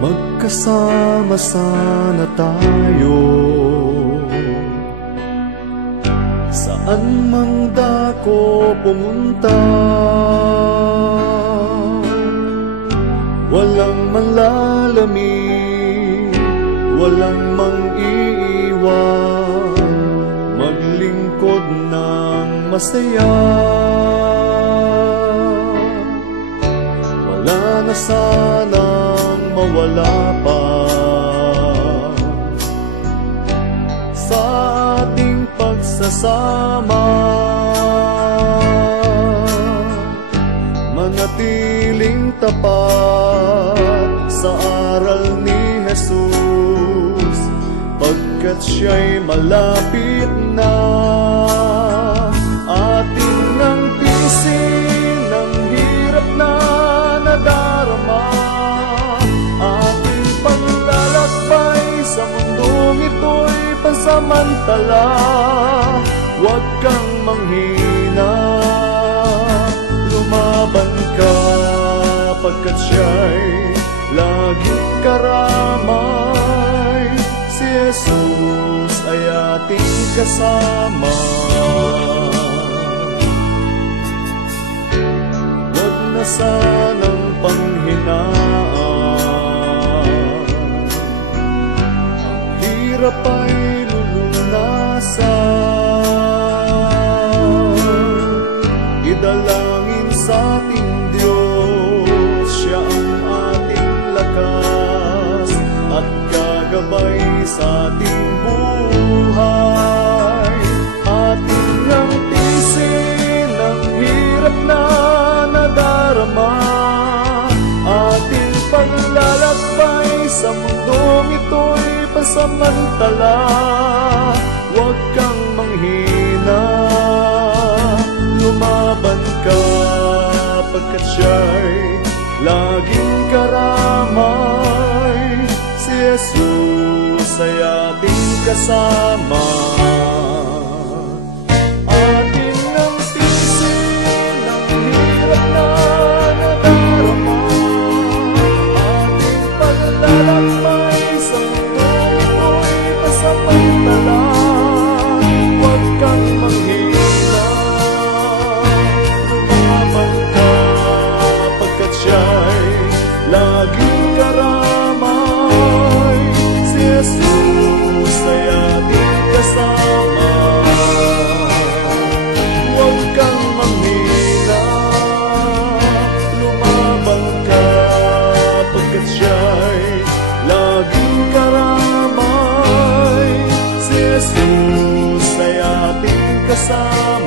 magkasama sana tayo. Saan man dako pumunta, walang manlalamig, walang mang-iiwan, maglingkod ng masaya. Wala na sanang mawala pa sa ating pagsasama. Manatiling tapat sa aral ni Jesus, pagkat siya'y malapit na. Ating nang tiisin ang hirap na nadarama, ating paglalakbay sa mundong ito'y pansamantala. Huwag kang manghina, lumaban ka, pagkat siya'y laging karamay. Si Jesus ay ating kasama. Huwag na sanang panghinaan, ang hirap ay lulunasan. Idalangin sa ating Diyos, siya ang ating lakas at gagabay sa ating buhay. Ating nang tiisin ang hirap na nadarama, ating paglalakbay sa mundong ito'y pansamantala. Huwag kang manghina, lumaban ka, pagkat siya'y laging karamay. Si Jesus ay ating kasama. Ating nang tiisin ang hirap na nadarama, ating paglalakbay sa mundong ito'y pansamantala. Huwag kang manghina, lumaban ka, pagkat siya'y laging karamay. Si Jesus ay ating kasama. Huwag kang manghina, lumaban ka, pagkat siya'y laging karamay. Si Jesus ay ating kasama.